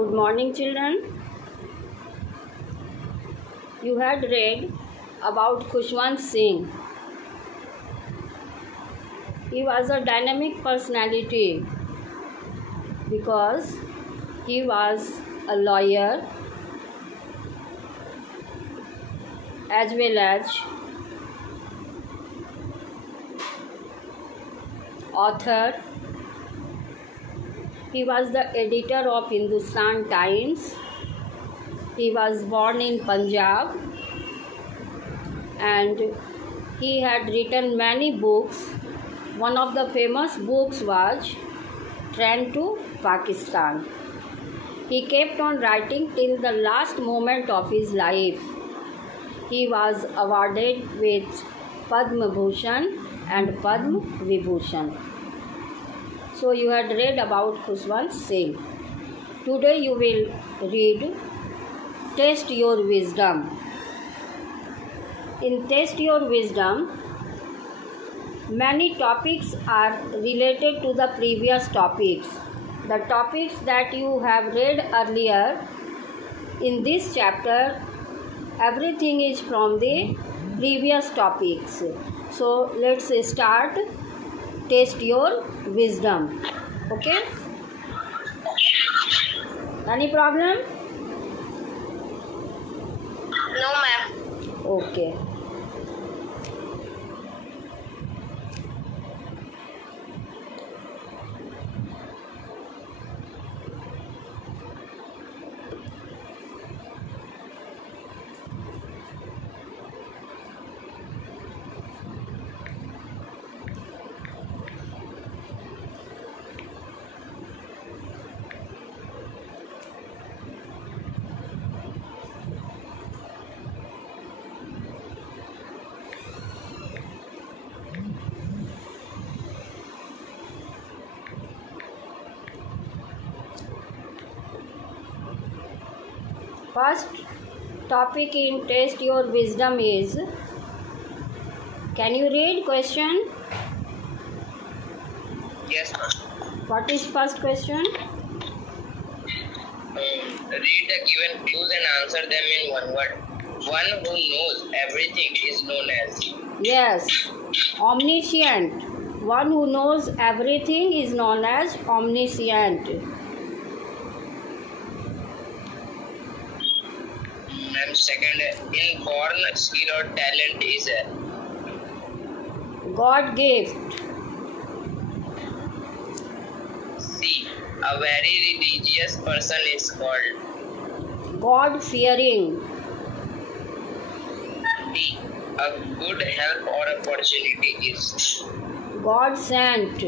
Good morning, children. You had read about Khushwant Singh. He was a dynamic personality because he was a lawyer as well as author. He was the editor of Hindustan Times. He was born in Punjab and he had written many books. One of the famous books was Train to Pakistan. He kept on writing till the last moment of his life. He was awarded with Padma Bhushan and Padma Vibhushan. So you had read about Khushwant Singh. Today you will read Test Your Wisdom. In Test Your Wisdom, many topics are related to the previous topics. The topics that you have read earlier in this chapter, everything is from the previous topics. So let's start Test Your Wisdom. Okay? Any problem? No, ma'am. Okay. First topic in Test Your Wisdom is, can you read question? Yes, ma'am. What is first question? Read the given clues and answer them in one word. One who knows everything is known as. Yes, omniscient. One who knows everything is known as omniscient. And second, inborn skill or talent is a. God gift. C. A very religious person is called. God fearing. D. A good help or opportunity is. God sent.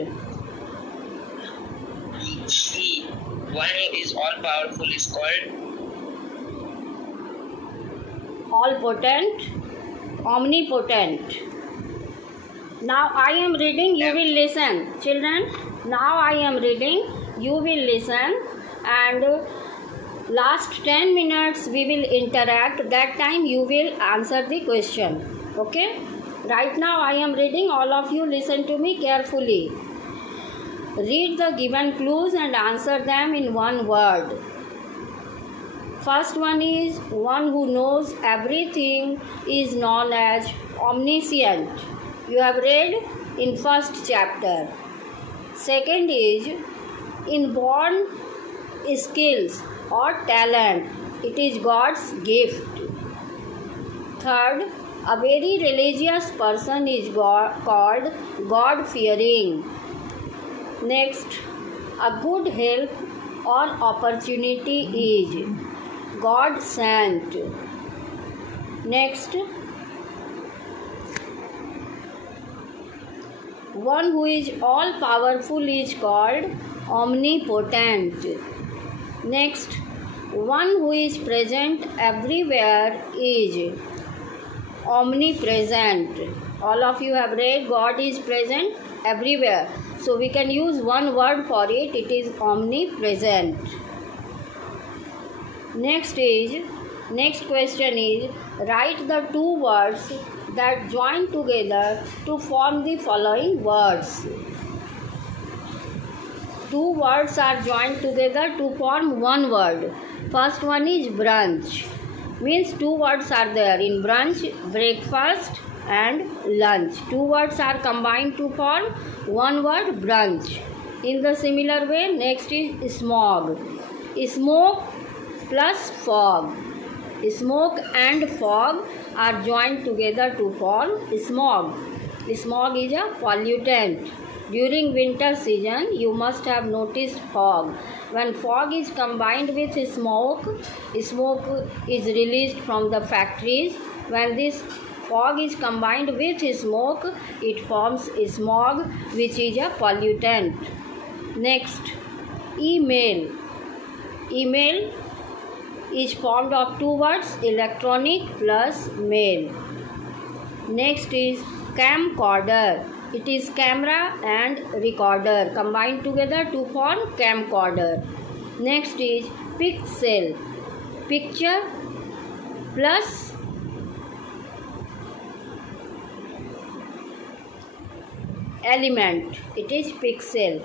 E. One who is all powerful is called. All potent, omnipotent. Now I am reading, you will listen. Children, now I am reading, you will listen, and last 10 minutes we will interact. That time you will answer the question. Okay? Right now I am reading, all of you listen to me carefully. Read the given clues and answer them in one word. First one is, one who knows everything is known as omniscient. You have read in first chapter. Second is, inborn skills or talent. It is God's gift. Third, a very religious person is called God-fearing. Next, a good help or opportunity is God sent. Next, one who is all powerful is called omnipotent. Next, one who is present everywhere is omnipresent. All of you have read God is present everywhere. So we can use one word for it. It is omnipresent. Next question is, write the two words that join together to form the following words. two words are joined together to form one word. First one is brunch. Means two words are there in brunch, breakfast and lunch. Two words are combined to form one word, brunch. In the similar way, next is smog. Smoke plus fog. Smoke and fog are joined together to form smog. Smog is a pollutant. During winter season, you must have noticed fog. When fog is combined with smoke, smoke is released from the factories. When this fog is combined with smoke, it forms smog, which is a pollutant. Next, email. Email is formed of two words, electronic plus mail. Next is camcorder. It is camera and recorder combined together to form camcorder. Next is pixel. Picture plus element. It is pixel.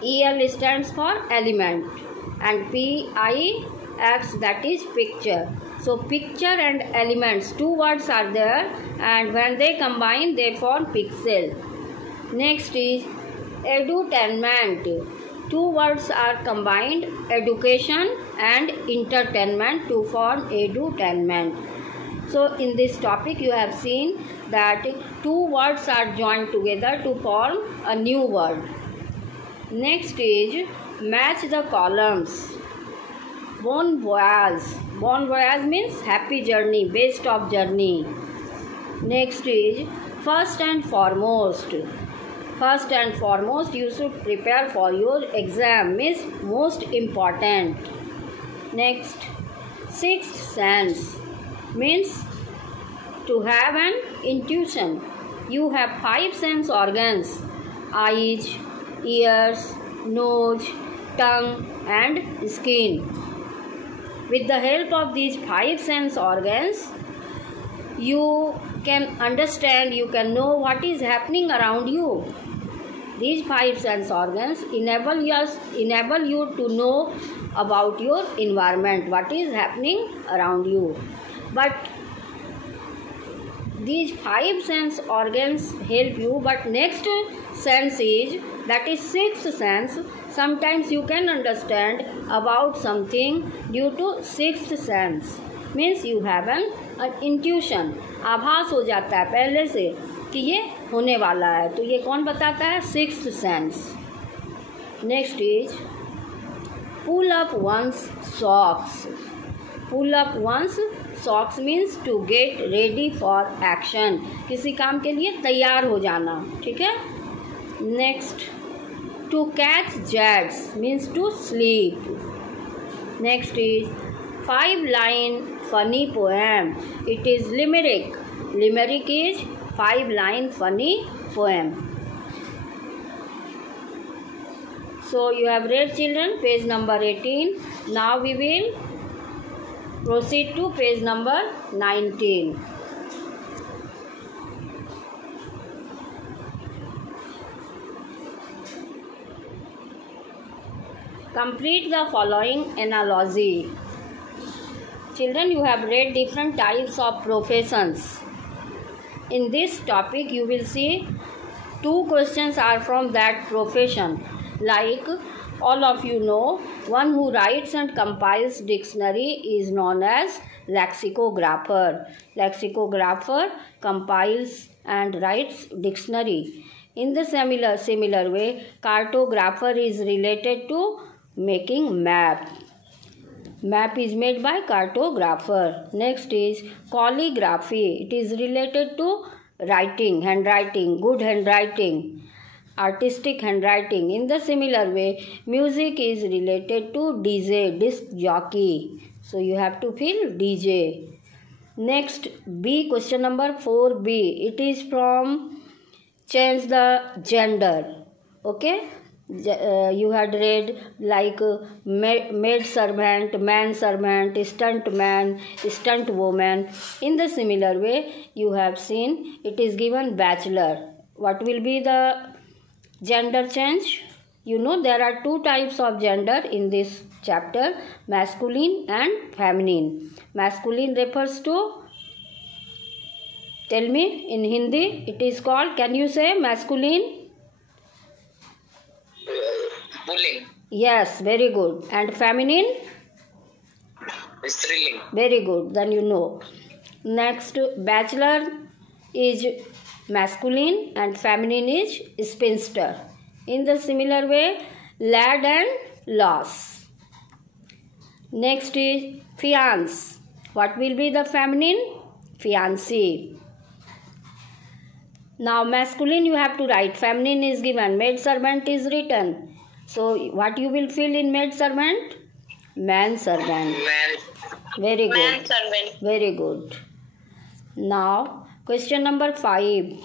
EL stands for element and PIX, that is picture. So picture and elements, two words are there, and when they combine they form pixel. Next is edutainment. Two words are combined, education and entertainment, to form edutainment. So in this topic you have seen that two words are joined together to form a new word. Next is match the columns. Bon voyage. Bon voyage means happy journey, best of journey. Next is first and foremost. First and foremost, you should prepare for your exam, means most important. Next, sixth sense means to have an intuition. You have 5 sense organs: eyes, ears, nose, tongue and skin. With the help of these 5 sense organs, you can understand, you can know what is happening around you. These 5 sense organs enable you to know about your environment, what is happening around you. But these 5 sense organs help you, but next sense is, that is sixth sense. Sometimes you can understand about something due to sixth sense. Means you have an intuition. आभास हो जाता है पहले से कि ये होने वाला है, तो ये कौन बताता है? Sixth sense. Next is pull up one's socks. Pull up one's socks means to get ready for action. किसी काम के लिए तैयार हो जाना. ठीक है. Next, to catch jets means to sleep. Next is 5-line funny poem. It is limerick. Limerick is 5-line funny poem. So you have read, children, page number 18. Now we will proceed to page number 19. Complete the following analogy. Children, you have read different types of professions. In this topic, you will see 2 questions are from that profession. Like all of you know, one who writes and compiles dictionary is known as lexicographer. Lexicographer compiles and writes dictionary. In the similar way, cartographer is related to making map. Map is made by cartographer. Next is calligraphy. It is related to writing, handwriting, good handwriting, artistic handwriting. In the similar way, music is related to DJ, disc jockey. So you have to fill DJ. Next, B, question number 4B. It is from change the gender. Okay. You had read like maid servant, man servant, stunt man, stunt woman. In the similar way, you have seen it is given bachelor. What will be the Gender change. You know there are two types of gender in this chapter, masculine and feminine. Masculine refers to, tell me in Hindi, it is called, can you say masculine? Pulling. Yes, very good. And feminine? Thrilling. Very good, then you know. Next, bachelor is masculine and feminine is spinster. In the similar way, lad and lass. Next is fiance. What will be the feminine? Fiancé. Now masculine you have to write, feminine is given, maid servant is written. So what you will fill in maid servant? Man servant. Man. Very good. Man servant. Very good. Now question number 5.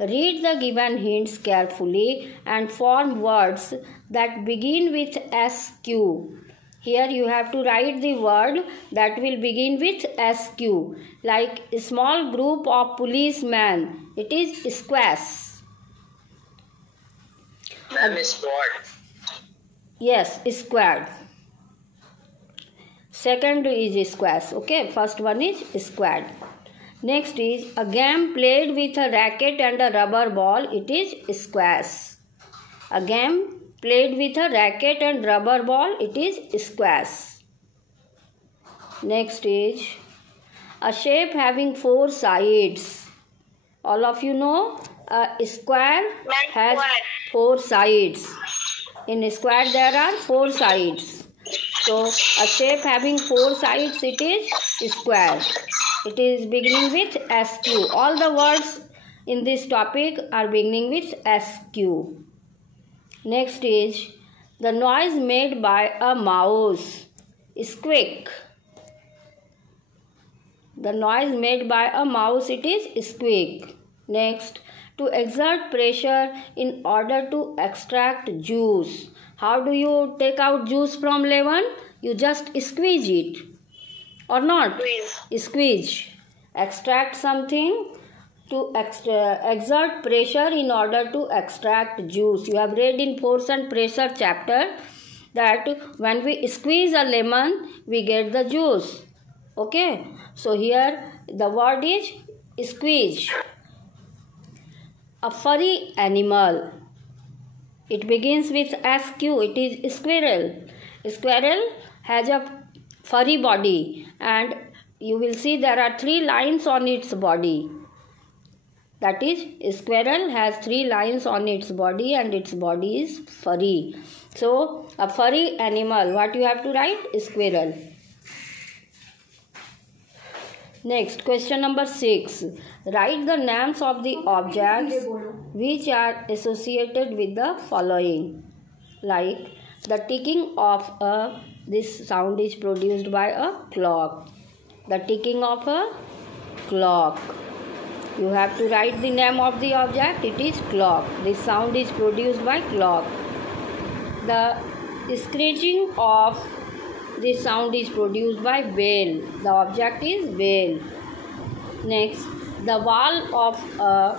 Read the given hints carefully and form words that begin with SQ. Here you have to write the word that will begin with SQ. Like a small group of policemen. It is squash. Ma'am is squad. Yes, squad. Second is squash. Okay, first one is squad. Next is a game played with a racket and a rubber ball. It is squash. A game played with a racket and rubber ball. It is squash. Next is a shape having 4 sides. All of you know a square has 4 sides. In a square there are 4 sides. So a shape having 4 sides, it is square. It is beginning with SQ. All the words in this topic are beginning with SQ. Next is the noise made by a mouse. Squeak. The noise made by a mouse, it is squeak. Next, to exert pressure in order to extract juice. How do you take out juice from lemon? You just squeeze it. Or not? Squeeze. Extract something to exert pressure in order to extract juice. You have read in force and pressure chapter that when we squeeze a lemon, we get the juice. Okay. So here the word is squeeze. A furry animal. It begins with SQ. It is squirrel. Squirrel has a furry body and you will see there are 3 lines on its body. That is, squirrel has 3 lines on its body and its body is furry. So, a furry animal. What you have to write? Squirrel. Next, question number 6. Write the names of the objects which are associated with the following. Like the ticking of a, this sound is produced by a clock. The ticking of a clock. You have to write the name of the object. It is clock. This sound is produced by clock. The scratching of this sound is produced by bell. The object is bell. Next, the wall of a,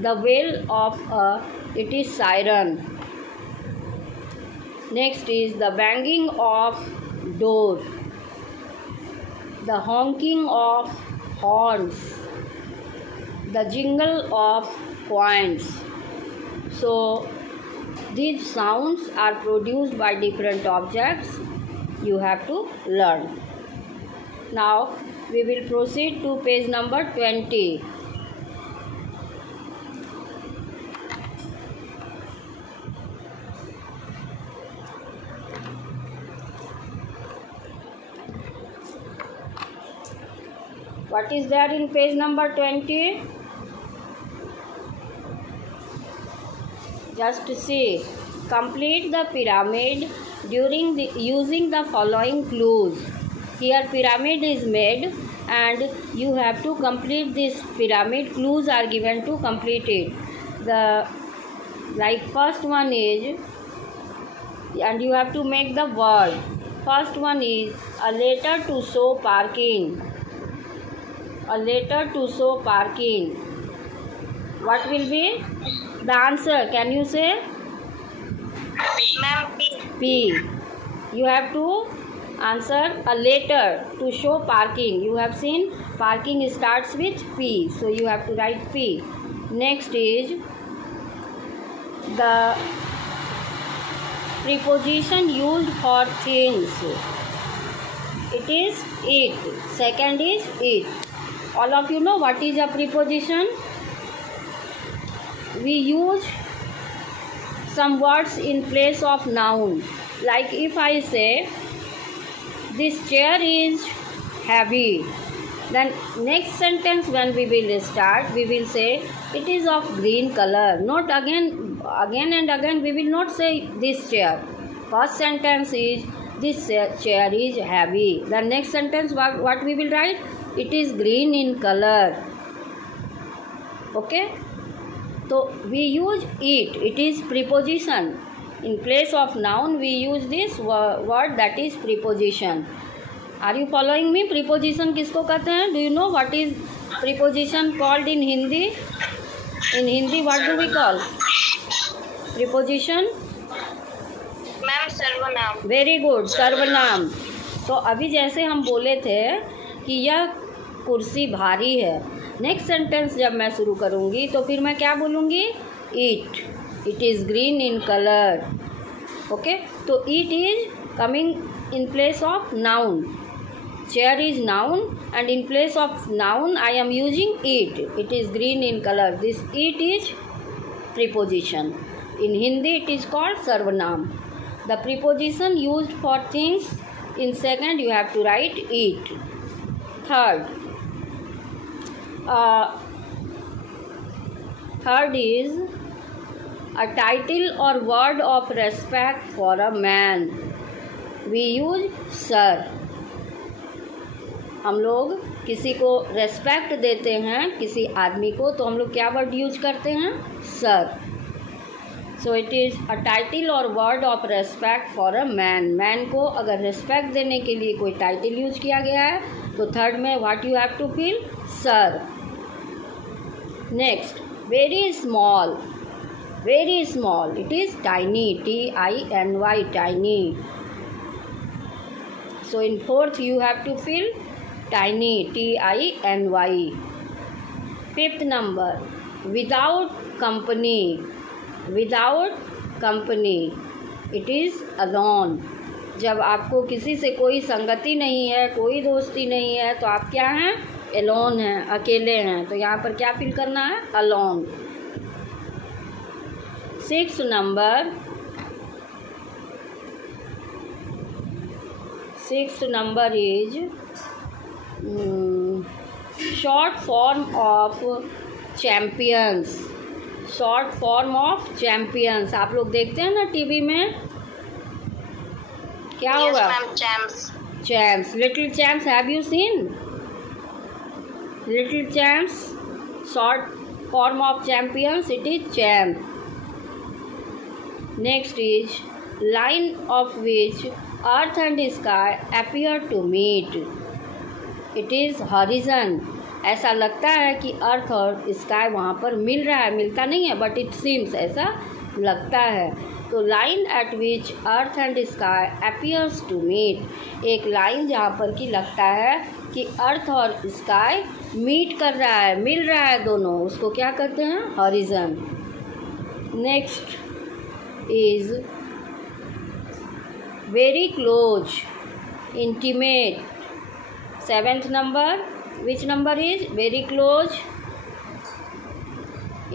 the bell of a, it is siren. Next is the banging of door. The honking of horns. The jingle of coins. So, these sounds are produced by different objects. You have to learn. Now, we will proceed to page number 20. What is there in page number 20? Just see. Complete the pyramid using the following clues. Here pyramid is made and you have to complete this pyramid. Clues are given to complete it. Like first one is, and you have to make the word. First one is a letter to show parking. A letter to show parking. What will be the answer? Can you say? P. Ma'am, P. P. You have to answer a letter to show parking. You have seen parking starts with P. So you have to write P. Next is the preposition used for things. It is it. Second is it. All of you know what is a preposition? We use some words in place of noun. Like if I say this chair is heavy, then next sentence when we will start, we will say it is of green color. Not again and again we will not say this chair. First sentence is this chair is heavy. The next sentence what we will write? It is green in color. Okay? So we use it. It is preposition. In place of noun we use this word that is preposition. Are you following me? Preposition किसको कहते हैं? Do you know what is preposition called in Hindi? In Hindi what do we call preposition? Ma'am, सर्वनाम. Very good, सर्वनाम. तो अभी जैसे हम बोले थे कि यह कुर्सी भारी है, नेक्स्ट सेंटेंस जब मैं शुरू करूँगी तो फिर मैं क्या बोलूँगी? It is green in colour. Okay, तो it is coming in place of noun. Chair is noun and in place of noun I am using it. It is green in color. This it is preposition. In Hindi it is called sarvanam. The preposition used for things, in second you have to write it. Third is a title or word of respect for a man. We use sir. हम लोग किसी को respect देते हैं, किसी आदमी को, तो हम लोग क्या वर्ड यूज करते हैं? Sir. So it is a title or word of respect for a man. Man को अगर रेस्पेक्ट देने के लिए कोई टाइटल यूज किया गया है तो थर्ड में what you have to fill? Sir. Next, very small. Very small, it is tiny. TINY, tiny. So in fourth you have to fill tiny. TINY. Fifth number, without company. Without company, it is alone. जब आपको किसी से कोई संगति नहीं है, कोई दोस्ती नहीं है, तो आप क्या हैं? alone हैं, अकेले हैं. तो यहाँ पर क्या फिल करना है? alone. Sixth number is short form of champions. Short form of champions. आप लोग देखते हैं ना टीवी में, क्या होगा? Champs. Little champs. Have you seen little champs? Short form of champions, it is champ. Next is line of which earth and sky appear to meet. It is horizon. ऐसा लगता है कि अर्थ और स्काई वहाँ पर मिल रहा है, मिलता नहीं है, बट इट सीम्स, ऐसा लगता है. तो line at which earth and sky appears to meet. एक लाइन जहाँ पर कि लगता है कि अर्थ और स्काई मीट कर रहा है, मिल रहा है दोनों, उसको क्या कहते हैं? Horizon. Next is very close, intimate. Seventh number, which number is? Very close,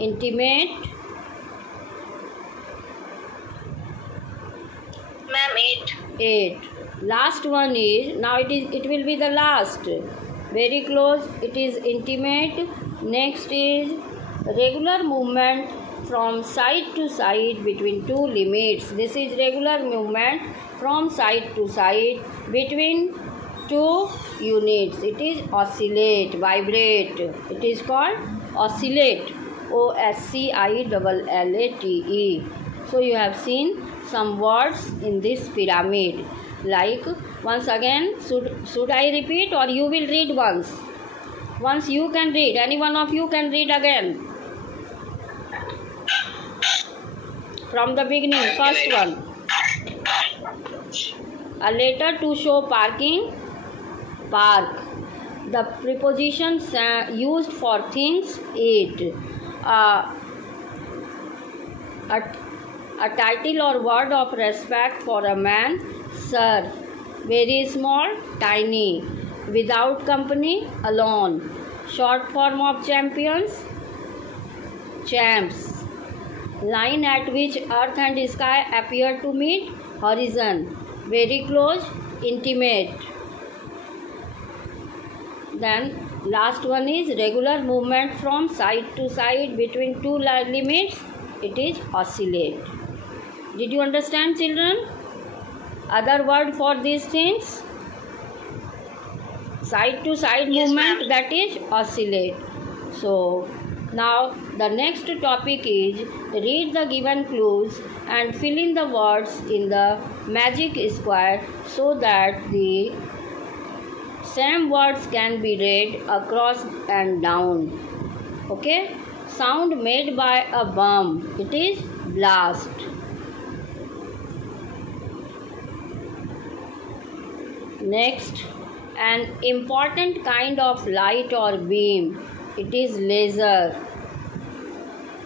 intimate. Ma'am, 8. 8. Last one is, now it will be the last. Very close, it is intimate. Next is regular movement from side to side between two limits. This is regular movement from side to side between two units. It is oscillate, vibrate. It is called oscillate. OSCILLATE. So you have seen some words in this pyramid. Like, once again, should I repeat or you will read once? Once you can read. Any one of you can read again. From the beginning, first one. A letter to show parking, park. The prepositions used for things, it. A title or word of respect for a man, sir. Very small, tiny. Without company, alone. Short form of champions, champs. Line at which earth and sky appear to meet, horizon. Very close, intimate. Then last one is regular movement from side to side between two limits, it is oscillate. Did you understand, children? Other word for these things? Side to side movement, that is oscillate. So now the next topic is read the given clues and fill in the words in the magic square so that the same words can be read across and down. Okay? Sound made by a bomb, it is blast. Next, an important kind of light or beam, it is laser.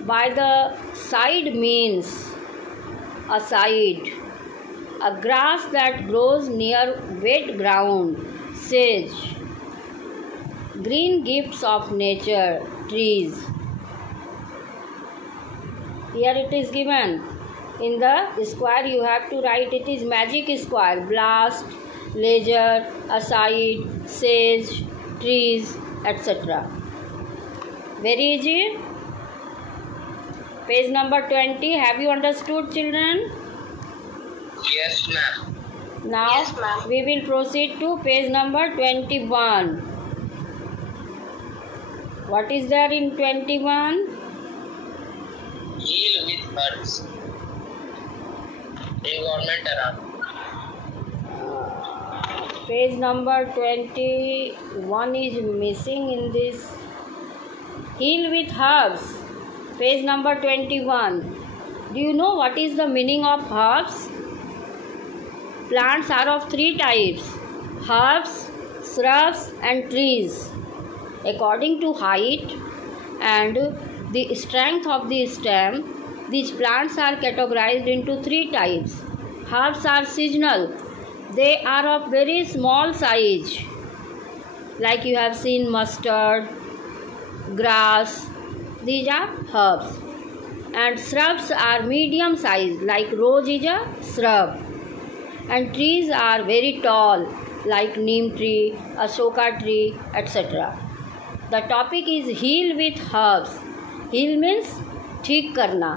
By the side means a side. A grass that grows near wet ground, sage. Green gifts of nature, trees. Here it is given. In the square you have to write, it is magic square, blast, laser, aside, sage, trees, etc. Very easy. Page number 20. Have you understood, children? Yes, ma'am. Now Yes, ma'am. we will proceed to page number 21. What is there in 21? Heal with herbs. Environment around. Page number 21 is missing in this. Heal with herbs. Page number 21. Do you know what is the meaning of herbs? Plants are of three types: herbs, shrubs and trees. According to height and the strength of the stem, these plants are categorized into three types. Herbs are seasonal. They are of very small size, like you have seen mustard, grass. These are herbs. And shrubs are medium size, like rose is a shrub. And trees are very tall, like neem tree, ashoka tree, etc. The topic is heal with herbs. Heal means ठीक करना,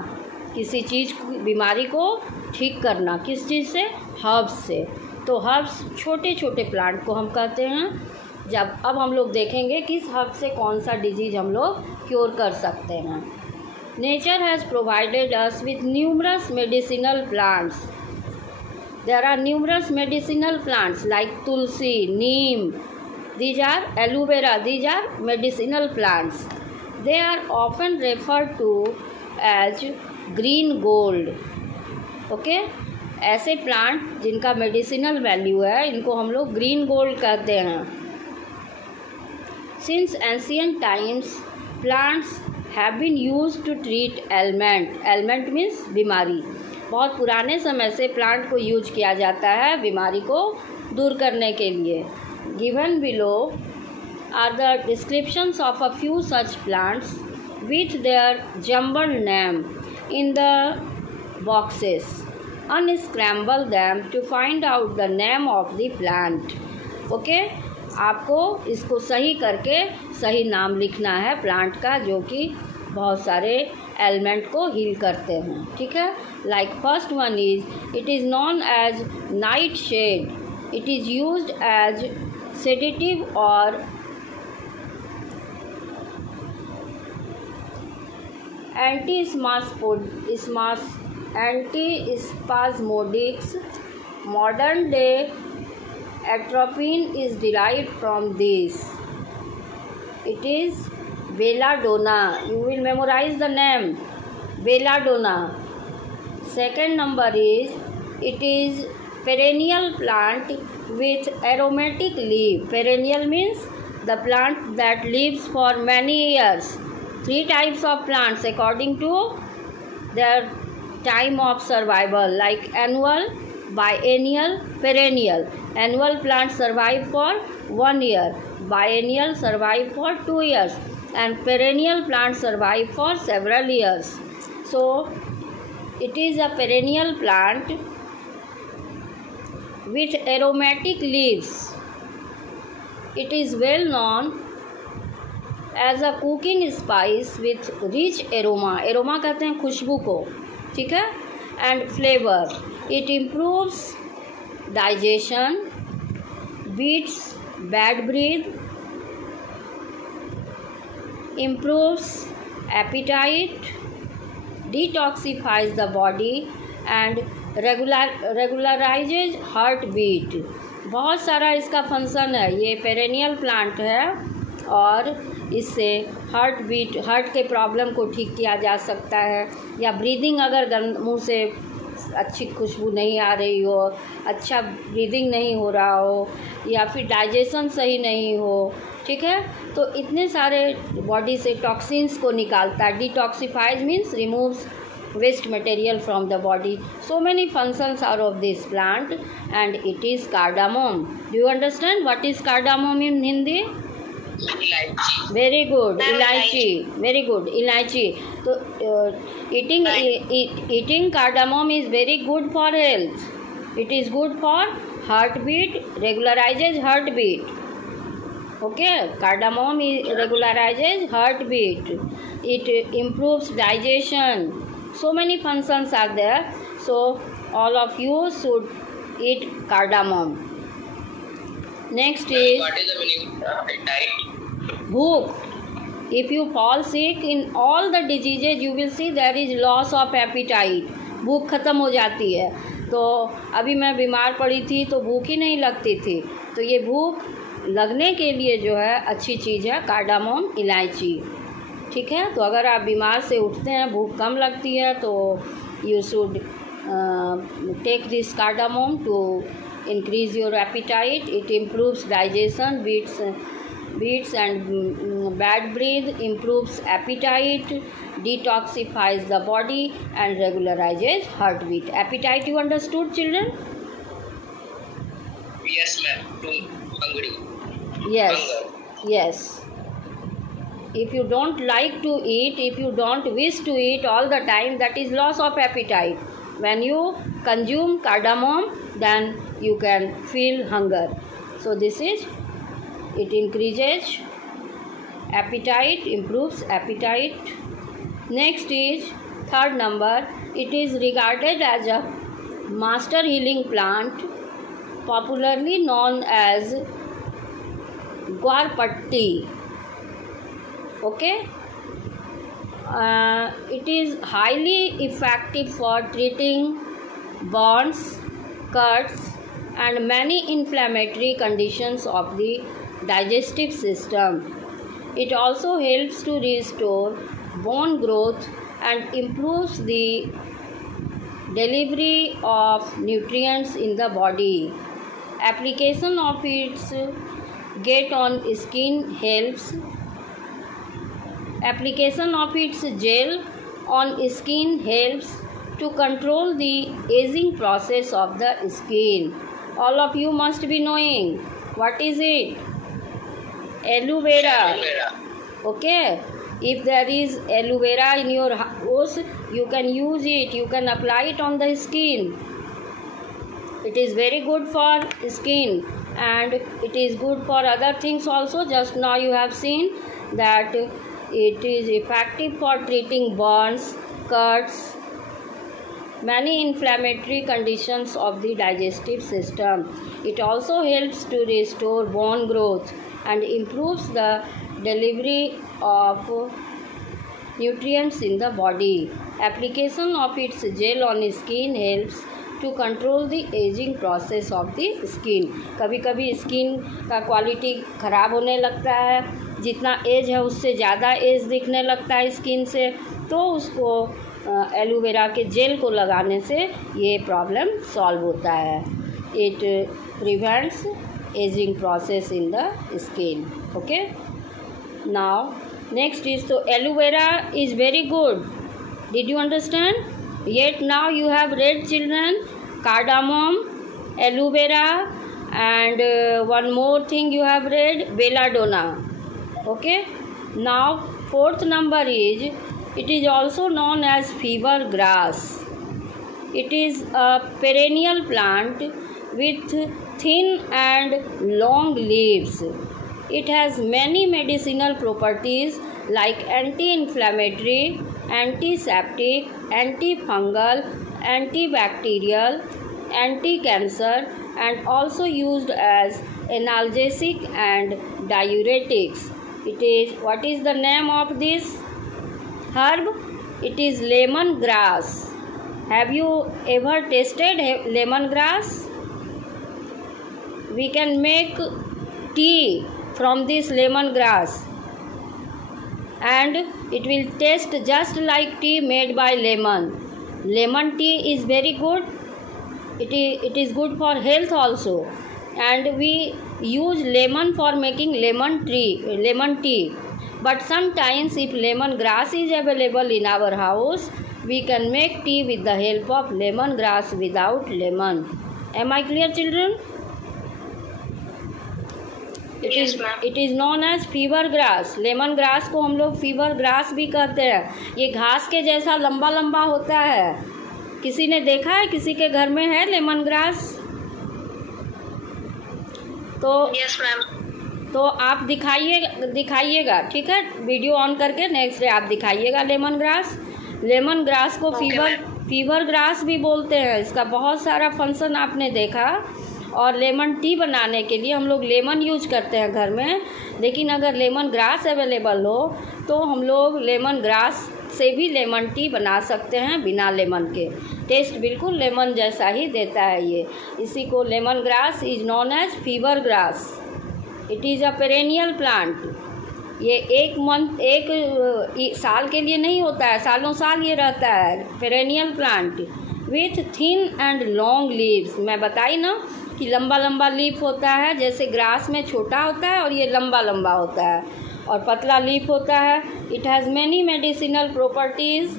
किसी चीज़ बीमारी को ठीक करना, किस चीज़ से? Herbs से. तो हर्ब्स छोटे छोटे प्लांट को हम कहते हैं. अब हम लोग देखेंगे किस हर्ब से कौन सा डिजीज हम लोग क्योर कर सकते हैं. Nature has provided us with numerous medicinal plants. There are numerous medicinal plants like tulsi, neem. These are aloe vera. These are medicinal plants. They are often referred to as green gold. Okay? ऐसे plant जिनका medicinal value है, इनको हम लोग green gold कहते हैं. Since ancient times, plants have been used to treat ailment. Ailment means बीमारी. बहुत पुराने समय से प्लांट को यूज किया जाता है बीमारी को दूर करने के लिए. Given below are the descriptions of a few such plants with their jumbled name in the boxes. Unscramble them to find out the name of the plant. Okay, आपको इसको सही करके सही नाम लिखना है प्लांट का, जो कि बहुत सारे एलिमेंट को हील करते हैं. ठीक है. Like first one is it is known as nightshade. It is used as sedative और antispasmodics. Modern day atropine is derived from this. It is belladonna. You will memorize the name belladonna. Second number is, it is perennial plant with aromatic leaf. Perennial means the plant that lives for many years. Three types of plants according to their time of survival, like annual, biennial, perennial. Annual plants survive for 1 year, biennial survive for 2 years, and perennial plants survive for several years. So it is a perennial plant with aromatic leaves. It is well known as a cooking spice with rich aroma. Aroma कहते हैं खुशबू को, ठीक है, and flavor. It improves digestion, beats bad breath, improves appetite, detoxifies the body and regularizes heartbeat. बहुत सारा इसका function है. ये पेरेनियल प्लांट है और इससे हार्ट के प्रॉब्लम को ठीक किया जा सकता है, या ब्रीदिंग अगर मुंह से अच्छी खुशबू नहीं आ रही हो, अच्छा ब्रीदिंग नहीं हो रहा हो, या फिर डाइजेशन सही नहीं हो, ठीक है, तो इतने सारे बॉडी से टॉक्सिन्स को निकालता है. Detoxifies means removes waste material from the body. So many functions are of this plant, and it is cardamom. Do you understand what is cardamom in Hindi? Elaichi. Very good. Elaichi. Very good. Elaichi. So eating cardamom is very good for health. It is good for heartbeat, regularizes heartbeat. Okay, cardamom regularizes heartbeat. It improves digestion. So many functions are there. So all of you should eat cardamom. Next is, what is the meaning of appetite? Bhook. If you fall sick, in all the diseases you will see there is loss of appetite. भूख ख़त्म हो जाती है. तो अभी मैं बीमार पड़ी थी तो भूख ही नहीं लगती थी. तो ये भूख लगने के लिए जो है अच्छी चीज़ है कार्डामोम, इलायची, ठीक है. तो अगर आप बीमार से उठते हैं, भूख कम लगती है, तो you should take this cardamom to increase your appetite. It improves digestion, beats and bad breath, improves appetite, detoxifies the body and regularizes heartbeat. Appetite you understood, children? Yes, ma'am. Too hungry. Yes. Hunger. Yes. If you don't like to eat, if you don't wish to eat all the time, that is loss of appetite. When you consume cardamom, then you can feel hunger. So this is, it increases appetite, improves appetite. Next is third number. It is regarded as a master healing plant, popularly known as Gwarpatti. Okay, it is highly effective for treating burns, cuts and many inflammatory conditions of the digestive system. It also helps to restore bone growth and improves the delivery of nutrients in the body. Application of its get on skin helps. Application of its gel on skin helps to control the aging process of the skin. All of you must be knowing what is it? Aloe vera. Okay, if there is aloe vera in your house, you can use it, you can apply it on the skin. It is very good for skin and it is good for other things also. Just now you have seen that it is effective for treating burns, cuts, many inflammatory conditions of the digestive system. It also helps to restore bone growth and improves the delivery of nutrients in the body. Application of its gel on skin helps to control the aging process of the skin. कभी कभी skin का quality ख़राब होने लगता है, जितना as है उससे ज़्यादा एज दिखने लगता है स्किन से, तो उसको एलोवेरा के जेल को लगाने से ये प्रॉब्लम सॉल्व होता है. It prevents ageing process in the skin. Okay. Now next is, तो aloe vera is very good. Did you understand? Yet now you have read, children, cardamom, aloe vera, and one more thing you have read, belladonna. Okay. Now fourth number is, it is also known as fever grass. It is a perennial plant with thin and long leaves. It has many medicinal properties like anti-inflammatory, antiseptic, antifungal, antibacterial, anti-cancer, and also used as analgesic and diuretics. It is, what is the name of this herb? It is lemongrass. Have you ever tasted lemongrass? We can make tea from this lemongrass, and it will taste just like tea made by lemon. Lemon tea is very good. It is good for health also, and we use lemon for making lemon tea. But sometimes if lemon grass is available in our house, we can make tea with the help of lemon grass without lemon. Am I clear, children? Yes, ma'am. It is known as fever grass. Lemon grass को हम लोग fever grass भी कहते हैं. ये घास के जैसा लंबा लंबा होता है. किसी ने देखा है? किसी के घर में है लेमन ग्रास? तो Yes, ma'am. तो आप दिखाइएगा, ठीक है? वीडियो ऑन करके नेक्स्ट डे आप दिखाइएगा लेमन ग्रास. लेमन ग्रास को Okay, फीवर ग्रास भी बोलते हैं. इसका बहुत सारा फंक्शन आपने देखा. और लेमन टी बनाने के लिए हम लोग लेमन यूज करते हैं घर में, लेकिन अगर लेमन ग्रास अवेलेबल हो तो हम लोग लेमन ग्रास से भी लेमन टी बना सकते हैं बिना लेमन के. टेस्ट बिल्कुल लेमन जैसा ही देता है ये. इसी को lemon grass is known as fever grass. It is a perennial plant. ये एक साल के लिए नहीं होता है, सालों साल ये रहता है. Perennial plant with thin and long leaves. मैं बताई ना कि लंबा लंबा लीफ होता है, जैसे ग्रास में छोटा होता है और ये लंबा लंबा होता है और पतला लीफ होता है. It has many medicinal properties.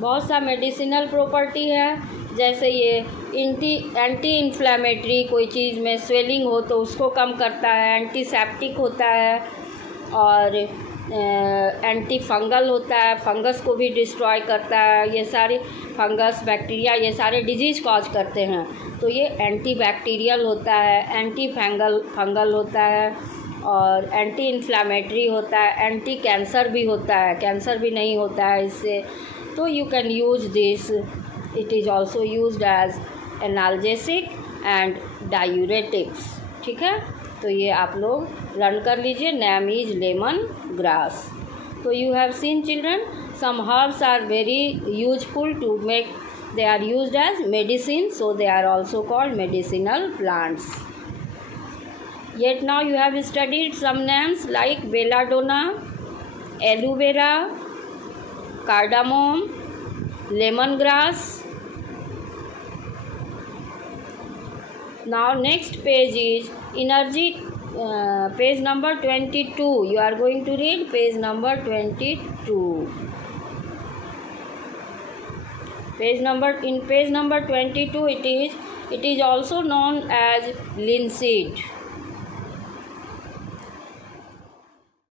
बहुत सा मेडिसिनल प्रॉपर्टी है, जैसे ये एंटी इन्फ्लेमेटरी, कोई चीज़ में स्वेलिंग हो तो उसको कम करता है. एंटीसेप्टिक होता है और एंटी फंगल होता है, फंगस को भी डिस्ट्रॉय करता है. ये सारे फंगस, बैक्टीरिया, ये सारे डिजीज़ कॉज करते हैं. तो ये एंटी बैक्टीरियल होता है, एंटी फंगल होता है और एंटी इन्फ्लामेटरी होता है. एंटी कैंसर भी होता है, कैंसर भी नहीं होता है इससे. तो you can use this. It is also used as analgesic and diuretics. ठीक है, तो ये आप लोग लर्न कर लीजिए. Name is lemon grass. तो you have seen, children, some herbs are very useful to make. They are used as medicine, so they are also called medicinal plants. Yet now you have studied some names like belladonna, aloe vera, cardamom, lemongrass. Now next page is energy, page number 22. You are going to read page number 22. Page number 22 it is also known as linseed.